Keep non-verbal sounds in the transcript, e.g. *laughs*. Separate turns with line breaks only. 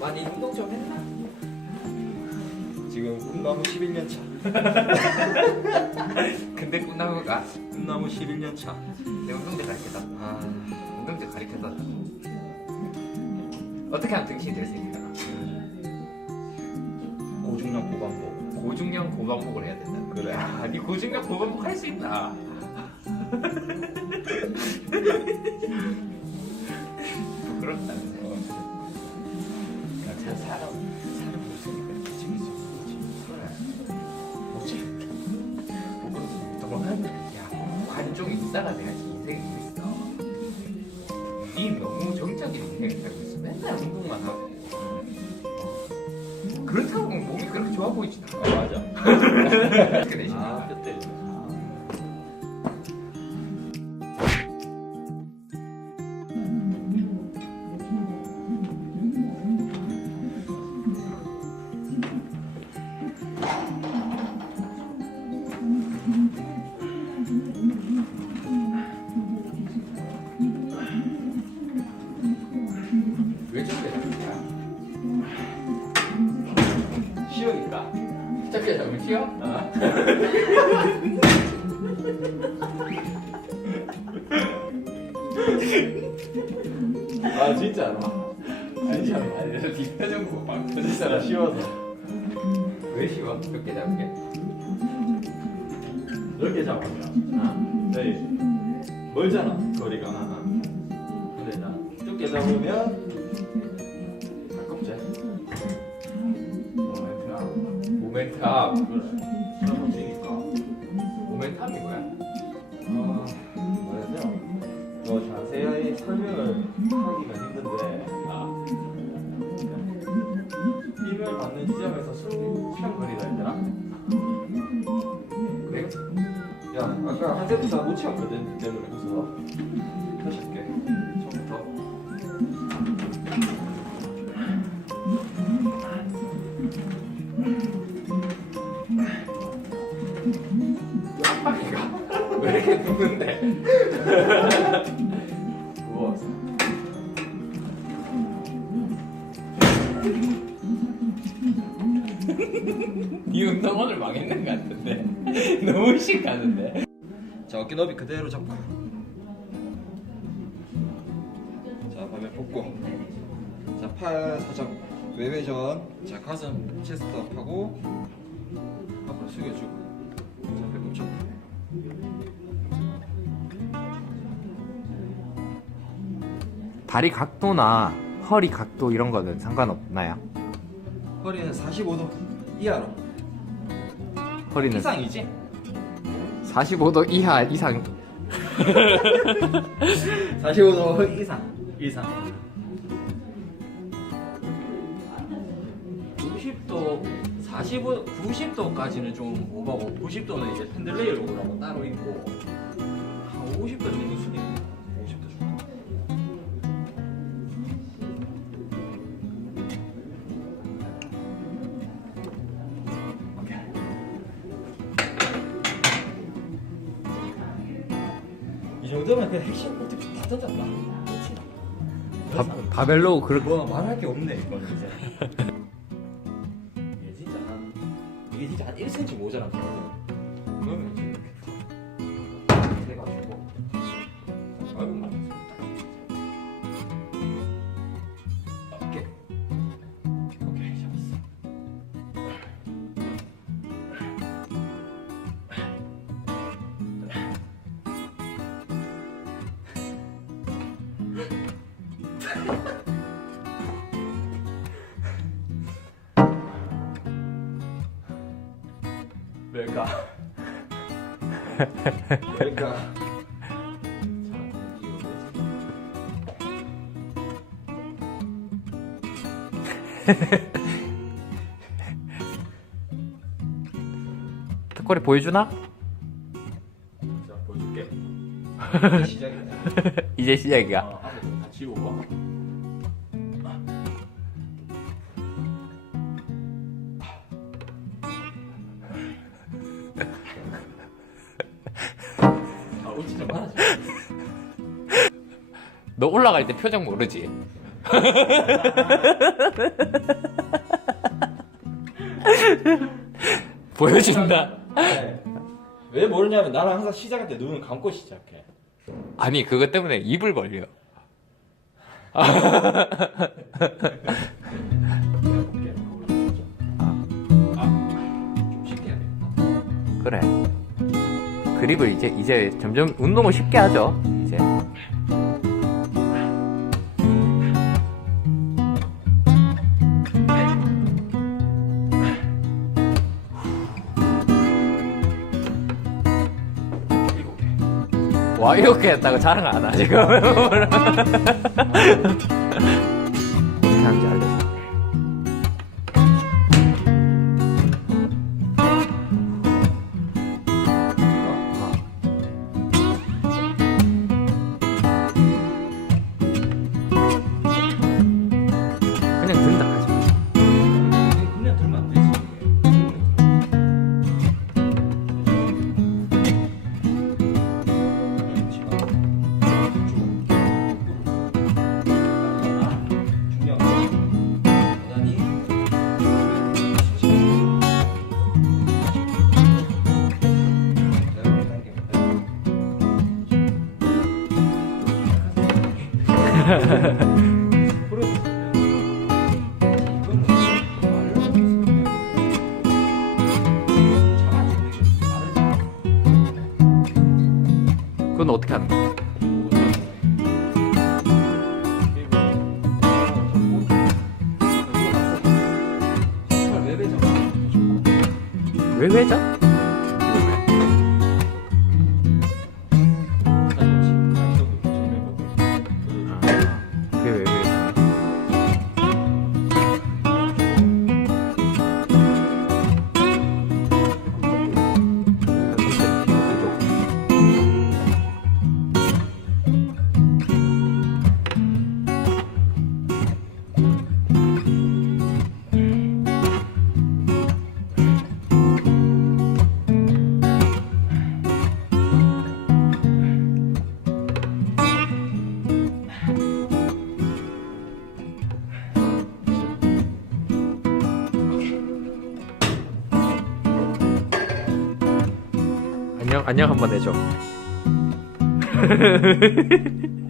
많이 운동 좀 했나?
지금 꿈나무 11년 차. *laughs*
근데 꿈나무가
꿈나무 11년 차.
내 운동대 가르쳐다 아 운동대 가르쳐다 어떻게 하면 등신이 될 수 있을까?
고중량 고반복.
고중량 고반복을 해야 된다
그래.
야, 니 고중량 고반복 할 수 있나? 부끄럽다면서 참 사람 사람 못쓰니까 재밌어 그래 뭐지 부끄럽다 야 관종이 있다가 돼야지 인생이 그렇다고 몸이 그렇게 좋아 보이진 않아
아 맞아. *laughs*
어떻게 되시나요?
아 그때. 쉬우니까.
저렇게 잡으면 쉬워?
아 진짜로.
진짜로 아니 뒷표정 보고 막
진짜로 쉬워서.
왜 쉬워? 그렇게 잡은 게?
이렇게 잡으면. 아, 네. 멀잖아 거리가. 근데 나 좁게 잡으면
멘텀
그래. 그러면 되니까.
모멘텀이 뭐야?
아, 뭐냐면 더 자세히 설명을 하기가 힘든데
아,
힘을 받는 지점에서 수평 거리가 있더라.
그래?
야, 아까 한 세트 다못 채웠거든 때문에 그래서 다시 할게.
왜 이렇게 눕는데?
누워서.
이 운동 오늘 망했는 것 같은데 *laughs* 너무 씩 가는데
자, 어깨 너비 그대로 잡고. 자, 밤에 복고. 자, 팔 살짝 외회전. 자, 가슴 체스트업 하고 앞으로 숙여주고.
다리 각도나 허리 각도 이런 거는 상관없나요?
허리는 45도 이하로.
허리는
이상이지?
45도 이하 이상 *laughs*
45도 이상. 이상.
90도, 45, 90도까지는 좀 오버고 90도는 이제 팬들레이 로그라고 따로 있고 한 50도 정도 수준 50도
이 정도면 그냥 핵심 포트 다 던졌다.
바, 바벨로 그렇게
뭐 말할 게 없네 이거는 이제. *laughs* 이게 진짜 한 이게 진짜 한 1cm 모자란 거거든.
뭘까?
그러니까 *laughs*
턱걸이 보여주나?
자 보여줄게. 이제 시작이네. *laughs*
이제 시작이야.
어, 앞에 다 지우고. 아, 웃지 좀 말아줘. *laughs*
너 올라갈 때 표정 모르지? *laughs* 보여준다.
네. 왜 모르냐면 나는 항상 시작할 때 눈을 감고 시작해.
아니 그것 때문에 입을 벌려.
내가 *laughs* 볼게.
아.
좀 쉽게 해야 되겠다.
그래. 그립을 이제 이제 점점 운동을 쉽게 하죠. 이제. 와 이렇게 했다고 자랑 안 하지 지금. *laughs* 그건 어떻게 하는 거야? 왜 회전? 안녕 한번 해줘. *laughs*